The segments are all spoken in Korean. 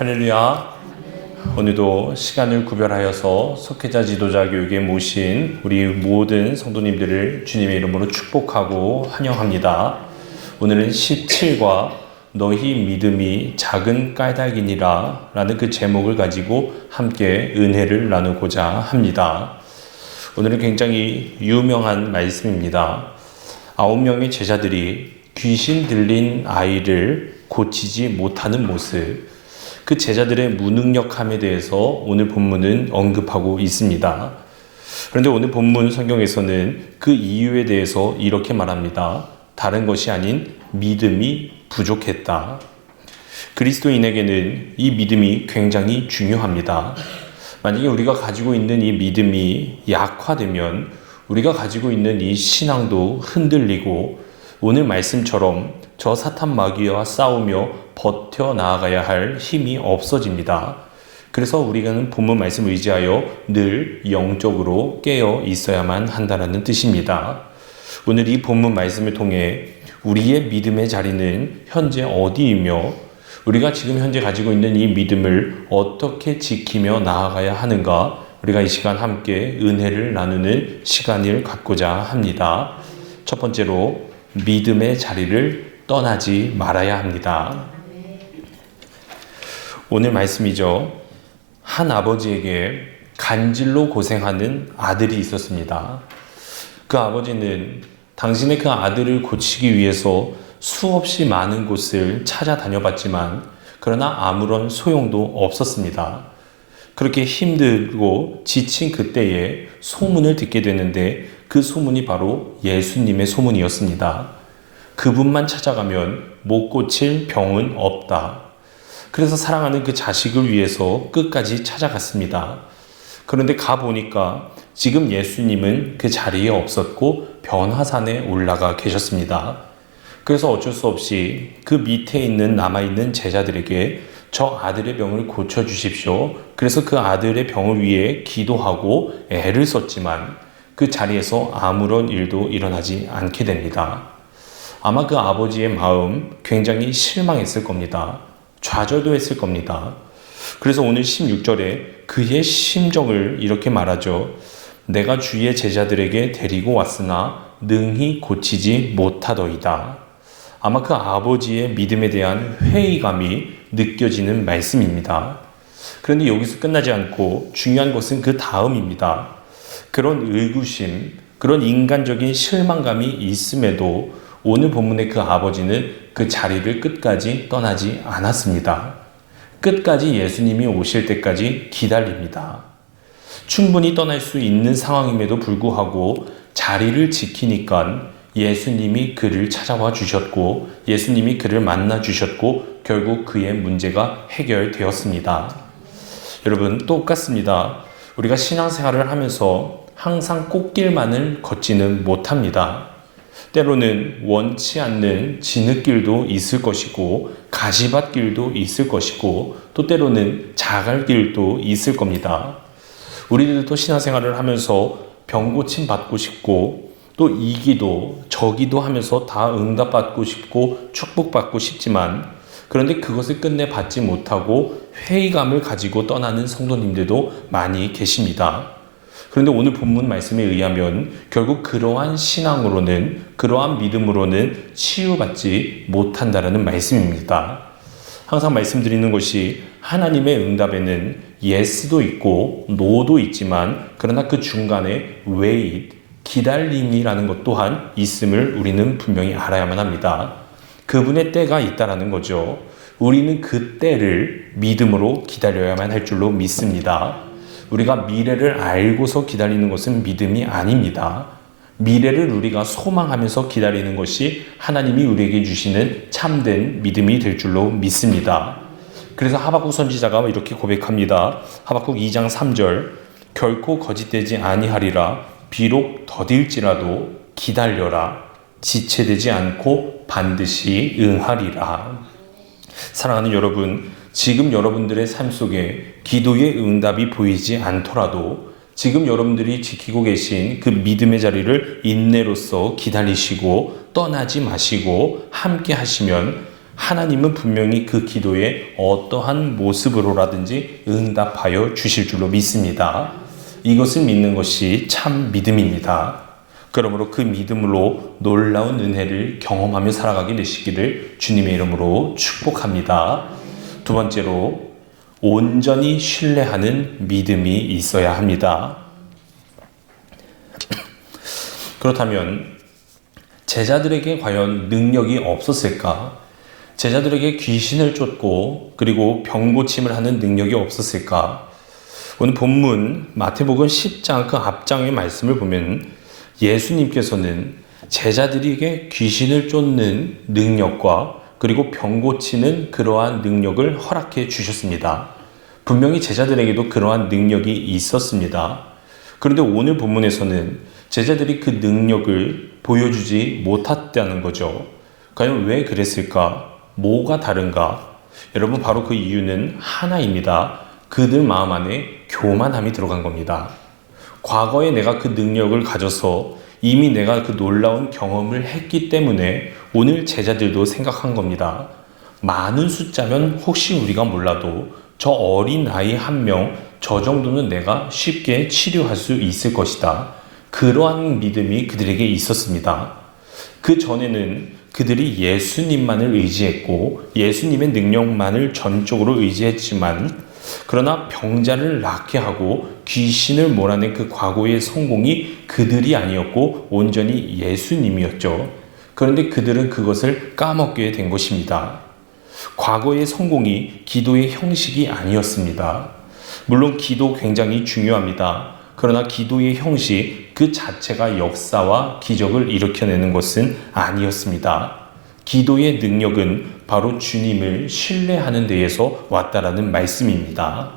할렐루야. 오늘도 시간을 구별하여서 속회자 지도자 교육에 모신 우리 모든 성도님들을 주님의 이름으로 축복하고 환영합니다. 오늘은 17과 너희 믿음이 작은 까닭이니라 라는 그 제목을 가지고 함께 은혜를 나누고자 합니다. 오늘은 굉장히 유명한 말씀입니다. 9명의 제자들이 귀신 들린 아이를 고치지 못하는 모습, 그 제자들의 무능력함에 대해서 오늘 본문은 언급하고 있습니다. 그런데 오늘 본문 성경에서는 그 이유에 대해서 이렇게 말합니다. 다른 것이 아닌 믿음이 부족했다. 그리스도인에게는 이 믿음이 굉장히 중요합니다. 만약에 우리가 가지고 있는 이 믿음이 약화되면 우리가 가지고 있는 이 신앙도 흔들리고 오늘 말씀처럼 저 사탄 마귀와 싸우며 버텨 나아가야 할 힘이 없어집니다. 그래서 우리는 본문 말씀을 의지하여 늘 영적으로 깨어 있어야만 한다는 뜻입니다. 오늘 이 본문 말씀을 통해 우리의 믿음의 자리는 현재 어디이며 우리가 지금 현재 가지고 있는 이 믿음을 어떻게 지키며 나아가야 하는가, 우리가 이 시간 함께 은혜를 나누는 시간을 갖고자 합니다. 첫 번째로 믿음의 자리를 떠나지 말아야 합니다. 오늘 말씀이죠. 한 아버지에게 간질로 고생하는 아들이 있었습니다. 그 아버지는 당신의 그 아들을 고치기 위해서 수없이 많은 곳을 찾아다녀봤지만 그러나 아무런 소용도 없었습니다. 그렇게 힘들고 지친 그때에 소문을 듣게 되는데 그 소문이 바로 예수님의 소문이었습니다. 그분만 찾아가면 못 고칠 병은 없다. 그래서 사랑하는 그 자식을 위해서 끝까지 찾아갔습니다. 그런데 가보니까 지금 예수님은 그 자리에 없었고 변화산에 올라가 계셨습니다. 그래서 어쩔 수 없이 그 밑에 있는 남아있는 제자들에게 저 아들의 병을 고쳐주십시오. 그래서 그 아들의 병을 위해 기도하고 애를 썼지만 그 자리에서 아무런 일도 일어나지 않게 됩니다. 아마 그 아버지의 마음 굉장히 실망했을 겁니다. 좌절도 했을 겁니다. 그래서 오늘 16절에 그의 심정을 이렇게 말하죠. 내가 주의 제자들에게 데리고 왔으나 능히 고치지 못하더이다. 아마 그 아버지의 믿음에 대한 회의감이 느껴지는 말씀입니다. 그런데 여기서 끝나지 않고 중요한 것은 그 다음입니다. 그런 의구심, 그런 인간적인 실망감이 있음에도 오늘 본문의 그 아버지는 그 자리를 끝까지 떠나지 않았습니다. 끝까지 예수님이 오실 때까지 기다립니다. 충분히 떠날 수 있는 상황임에도 불구하고 자리를 지키니까 예수님이 그를 찾아와 주셨고 예수님이 그를 만나 주셨고 결국 그의 문제가 해결되었습니다. 여러분, 똑같습니다. 우리가 신앙생활을 하면서 항상 꽃길만을 걷지는 못합니다. 때로는 원치 않는 진흙길도 있을 것이고 가시밭길도 있을 것이고 또 때로는 자갈길도 있을 겁니다. 우리들도 신앙생활을 하면서 병고침 받고 싶고 또 이기도 저기도 하면서 다 응답받고 싶고 축복받고 싶지만 그런데 그것을 끝내 받지 못하고 회의감을 가지고 떠나는 성도님들도 많이 계십니다. 그런데 오늘 본문 말씀에 의하면 결국 그러한 신앙으로는, 그러한 믿음으로는 치유받지 못한다라는 말씀입니다. 항상 말씀드리는 것이 하나님의 응답에는 예스도 있고 노도 있지만 그러나 그 중간에 wait, 기다림이라는 것 또한 있음을 우리는 분명히 알아야만 합니다. 그분의 때가 있다라는 거죠. 우리는 그 때를 믿음으로 기다려야만 할 줄로 믿습니다. 우리가 미래를 알고서 기다리는 것은 믿음이 아닙니다. 미래를 우리가 소망하면서 기다리는 것이 하나님이 우리에게 주시는 참된 믿음이 될 줄로 믿습니다. 그래서 하박국 선지자가 이렇게 고백합니다. 하박국 2장 3절 결코 거짓되지 아니하리라. 비록 더딜지라도 기다려라. 지체되지 않고 반드시 응하리라. 사랑하는 여러분, 지금 여러분들의 삶 속에 기도의 응답이 보이지 않더라도 지금 여러분들이 지키고 계신 그 믿음의 자리를 인내로서 기다리시고 떠나지 마시고 함께 하시면 하나님은 분명히 그 기도에 어떠한 모습으로라든지 응답하여 주실 줄로 믿습니다. 이것을 믿는 것이 참 믿음입니다. 그러므로 그 믿음으로 놀라운 은혜를 경험하며 살아가게 되시기를 주님의 이름으로 축복합니다. 두 번째로, 온전히 신뢰하는 믿음이 있어야 합니다. 그렇다면 제자들에게 과연 능력이 없었을까? 제자들에게 귀신을 쫓고 그리고 병 고침을 하는 능력이 없었을까? 오늘 본문 마태복음 10장 그 앞장의 말씀을 보면 예수님께서는 제자들에게 귀신을 쫓는 능력과 그리고 병 고치는 그러한 능력을 허락해 주셨습니다. 분명히 제자들에게도 그러한 능력이 있었습니다. 그런데 오늘 본문에서는 제자들이 그 능력을 보여주지 못했다는 거죠. 과연 왜 그랬을까? 뭐가 다른가? 여러분, 바로 그 이유는 하나입니다. 그들 마음 안에 교만함이 들어간 겁니다. 과거에 내가 그 능력을 가져서 이미 내가 그 놀라운 경험을 했기 때문에 오늘 제자들도 생각한 겁니다. 많은 숫자면 혹시 우리가 몰라도 저 어린 아이 한 명, 저 정도는 내가 쉽게 치료할 수 있을 것이다. 그러한 믿음이 그들에게 있었습니다. 그 전에는 그들이 예수님만을 의지했고 예수님의 능력만을 전적으로 의지했지만, 그러나 병자를 낫게 하고 귀신을 몰아낸 그 과거의 성공이 그들이 아니었고 온전히 예수님이었죠. 그런데 그들은 그것을 까먹게 된 것입니다. 과거의 성공이 기도의 형식이 아니었습니다. 물론 기도 굉장히 중요합니다. 그러나 기도의 형식 그 자체가 역사와 기적을 일으켜내는 것은 아니었습니다. 기도의 능력은 바로 주님을 신뢰하는 데에서 왔다라는 말씀입니다.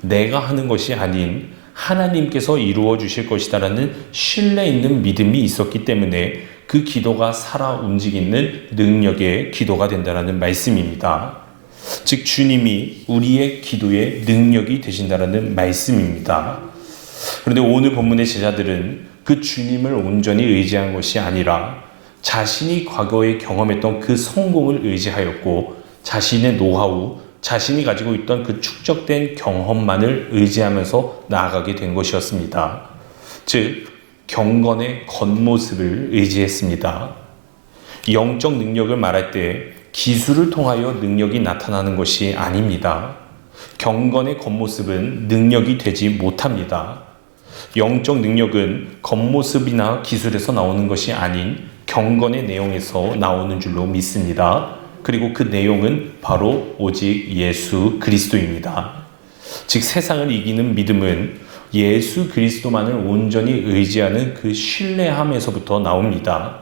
내가 하는 것이 아닌 하나님께서 이루어 주실 것이다라는 신뢰 있는 믿음이 있었기 때문에 그 기도가 살아 움직이는 능력의 기도가 된다라는 말씀입니다. 즉 주님이 우리의 기도의 능력이 되신다라는 말씀입니다. 그런데 오늘 본문의 제자들은 그 주님을 온전히 의지한 것이 아니라 자신이 과거에 경험했던 그 성공을 의지하였고 자신의 노하우, 자신이 가지고 있던 그 축적된 경험만을 의지하면서 나아가게 된 것이었습니다. 즉 경건의 겉모습을 의지했습니다. 영적 능력을 말할 때 기술을 통하여 능력이 나타나는 것이 아닙니다. 경건의 겉모습은 능력이 되지 못합니다. 영적 능력은 겉모습이나 기술에서 나오는 것이 아닌 경건의 내용에서 나오는 줄로 믿습니다. 그리고 그 내용은 바로 오직 예수 그리스도입니다. 즉 세상을 이기는 믿음은 예수 그리스도만을 온전히 의지하는 그 신뢰함에서부터 나옵니다.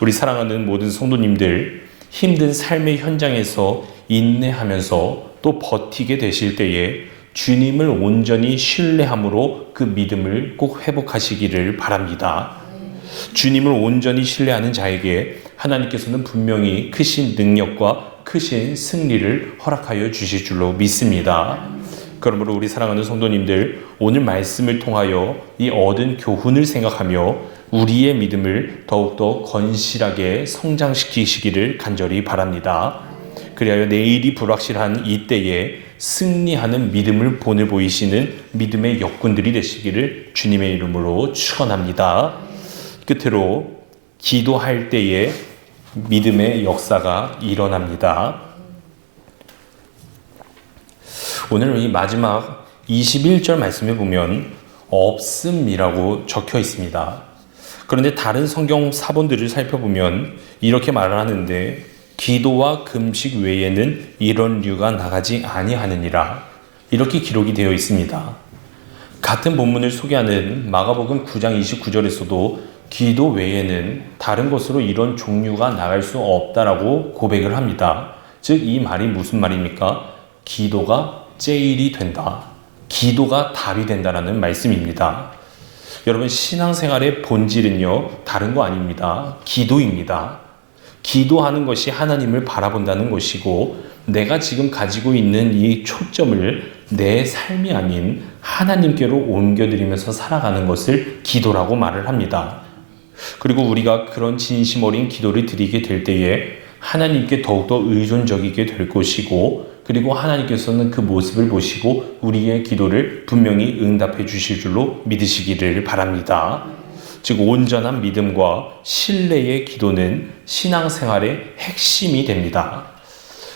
우리 사랑하는 모든 성도님들, 힘든 삶의 현장에서 인내하면서 또 버티게 되실 때에 주님을 온전히 신뢰함으로 그 믿음을 꼭 회복하시기를 바랍니다. 주님을 온전히 신뢰하는 자에게 하나님께서는 분명히 크신 능력과 크신 승리를 허락하여 주실 줄로 믿습니다. 그러므로 우리 사랑하는 성도님들, 오늘 말씀을 통하여 이 얻은 교훈을 생각하며 우리의 믿음을 더욱더 건실하게 성장시키시기를 간절히 바랍니다. 그리하여 내일이 불확실한 이때에 승리하는 믿음을 본을 보이시는 믿음의 역군들이 되시기를 주님의 이름으로 축원합니다. 끝으로 기도할 때에 믿음의 역사가 일어납니다. 오늘 이 마지막 21절 말씀에 보면 없음이라고 적혀 있습니다. 그런데 다른 성경 사본들을 살펴보면 이렇게 말을 하는데, 기도와 금식 외에는 이런 류가 나가지 아니하느니라, 이렇게 기록이 되어 있습니다. 같은 본문을 소개하는 마가복음 9장 29절에서도 기도 외에는 다른 것으로 이런 종류가 나갈 수 없다라고 고백을 합니다. 즉 이 말이 무슨 말입니까? 기도가 제일이 된다. 기도가 답이 된다라는 말씀입니다. 여러분, 신앙생활의 본질은요, 다른 거 아닙니다. 기도입니다. 기도하는 것이 하나님을 바라본다는 것이고, 내가 지금 가지고 있는 이 초점을 내 삶이 아닌 하나님께로 옮겨드리면서 살아가는 것을 기도라고 말을 합니다. 그리고 우리가 그런 진심 어린 기도를 드리게 될 때에 하나님께 더욱더 의존적이게 될 것이고, 그리고 하나님께서는 그 모습을 보시고 우리의 기도를 분명히 응답해 주실 줄로 믿으시기를 바랍니다. 즉 온전한 믿음과 신뢰의 기도는 신앙생활의 핵심이 됩니다.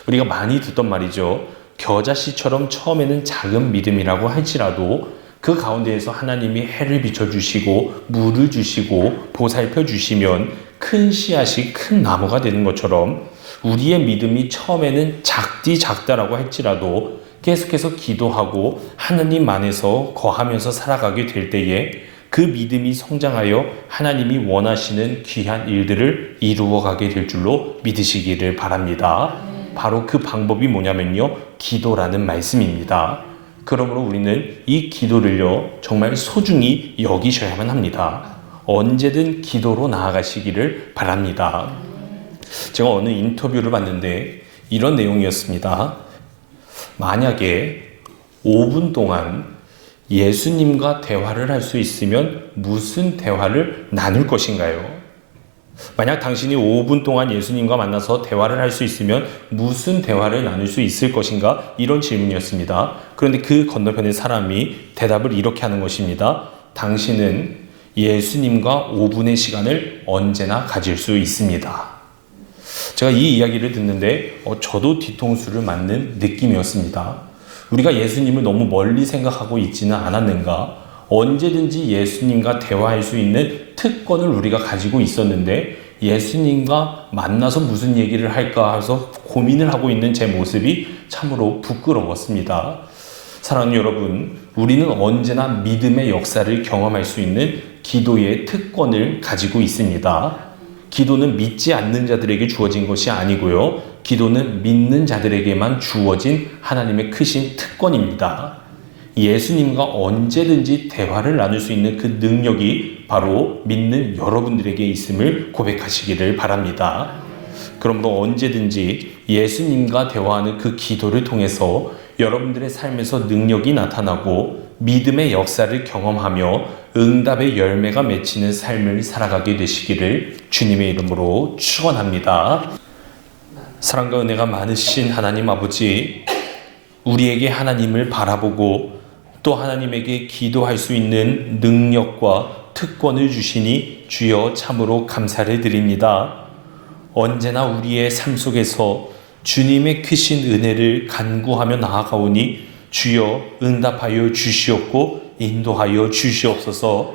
우리가 많이 듣던 말이죠. 겨자씨처럼 처음에는 작은 믿음이라고 할지라도 그 가운데에서 하나님이 해를 비춰주시고 물을 주시고 보살펴 주시면 큰 씨앗이 큰 나무가 되는 것처럼, 우리의 믿음이 처음에는 작다라고 할지라도 계속해서 기도하고 하나님 안에서 거하면서 살아가게 될 때에 그 믿음이 성장하여 하나님이 원하시는 귀한 일들을 이루어가게 될 줄로 믿으시기를 바랍니다. 바로 그 방법이 뭐냐면요, 기도라는 말씀입니다. 그러므로 우리는 이 기도를요 정말 소중히 여기셔야만 합니다. 언제든 기도로 나아가시기를 바랍니다. 제가 어느 인터뷰를 봤는데 이런 내용이었습니다. 만약에 5분 동안 예수님과 대화를 할 수 있으면 무슨 대화를 나눌 것인가요? 만약 당신이 5분 동안 예수님과 만나서 대화를 할 수 있으면 무슨 대화를 나눌 수 있을 것인가? 이런 질문이었습니다. 그런데 그 건너편의 사람이 대답을 이렇게 하는 것입니다. 당신은 예수님과 5분의 시간을 언제나 가질 수 있습니다. 제가 이 이야기를 듣는데 저도 뒤통수를 맞는 느낌이었습니다. 우리가 예수님을 너무 멀리 생각하고 있지는 않았는가? 언제든지 예수님과 대화할 수 있는 특권을 우리가 가지고 있었는데 예수님과 만나서 무슨 얘기를 할까 해서 고민을 하고 있는 제 모습이 참으로 부끄러웠습니다. 사랑하는 여러분, 우리는 언제나 믿음의 역사를 경험할 수 있는 기도의 특권을 가지고 있습니다. 기도는 믿지 않는 자들에게 주어진 것이 아니고요, 기도는 믿는 자들에게만 주어진 하나님의 크신 특권입니다. 예수님과 언제든지 대화를 나눌 수 있는 그 능력이 바로 믿는 여러분들에게 있음을 고백하시기를 바랍니다. 그러므로 언제든지 예수님과 대화하는 그 기도를 통해서 여러분들의 삶에서 능력이 나타나고 믿음의 역사를 경험하며 응답의 열매가 맺히는 삶을 살아가게 되시기를 주님의 이름으로 축원합니다. 사랑과 은혜가 많으신 하나님 아버지, 우리에게 하나님을 바라보고 또 하나님에게 기도할 수 있는 능력과 특권을 주시니 주여 참으로 감사를 드립니다. 언제나 우리의 삶 속에서 주님의 크신 은혜를 간구하며 나아가오니 주여 응답하여 주시옵고 인도하여 주시옵소서.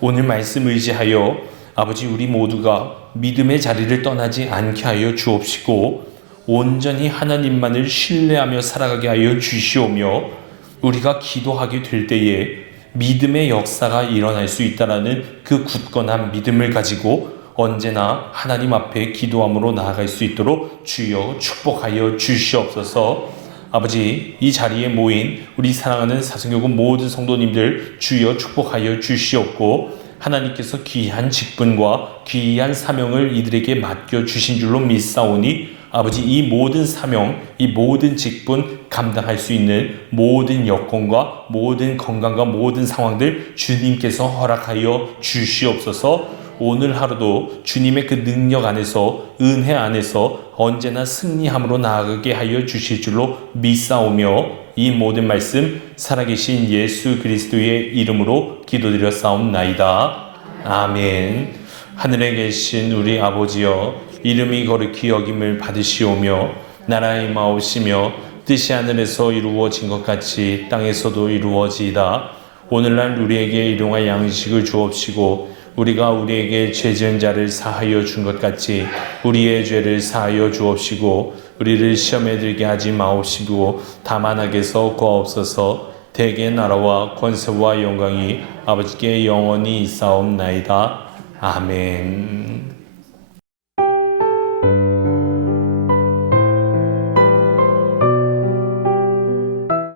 오늘 말씀 의지하여 아버지 우리 모두가 믿음의 자리를 떠나지 않게 하여 주옵시고 온전히 하나님만을 신뢰하며 살아가게 하여 주시오며, 우리가 기도하게 될 때에 믿음의 역사가 일어날 수 있다라는 그 굳건한 믿음을 가지고 언제나 하나님 앞에 기도함으로 나아갈 수 있도록 주여 축복하여 주시옵소서. 아버지, 이 자리에 모인 우리 사랑하는 사성교구 모든 성도님들 주여 축복하여 주시옵고, 하나님께서 귀한 직분과 귀한 사명을 이들에게 맡겨주신 줄로 믿사오니 아버지, 이 모든 사명, 이 모든 직분 감당할 수 있는 모든 여건과 모든 건강과 모든 상황들 주님께서 허락하여 주시옵소서. 오늘 하루도 주님의 그 능력 안에서, 은혜 안에서 언제나 승리함으로 나아가게 하여 주실 줄로 믿사오며 이 모든 말씀 살아계신 예수 그리스도의 이름으로 기도드려 싸움나이다. 아멘. 하늘에 계신 우리 아버지여, 이름이 거룩히 여김을 받으시오며 나라의 임하옵시며 뜻이 하늘에서 이루어진 것 같이 땅에서도 이루어지이다. 오늘날 우리에게 일용할 양식을 주옵시고 우리가 우리에게 죄 지은 자를 사하여 준 것 같이 우리의 죄를 사하여 주옵시고 우리를 시험에 들게 하지 마옵시고 다만 악에서 구하옵소서. 대개 나라와 권세와 영광이 아버지께 영원히 있사옵나이다. 아멘.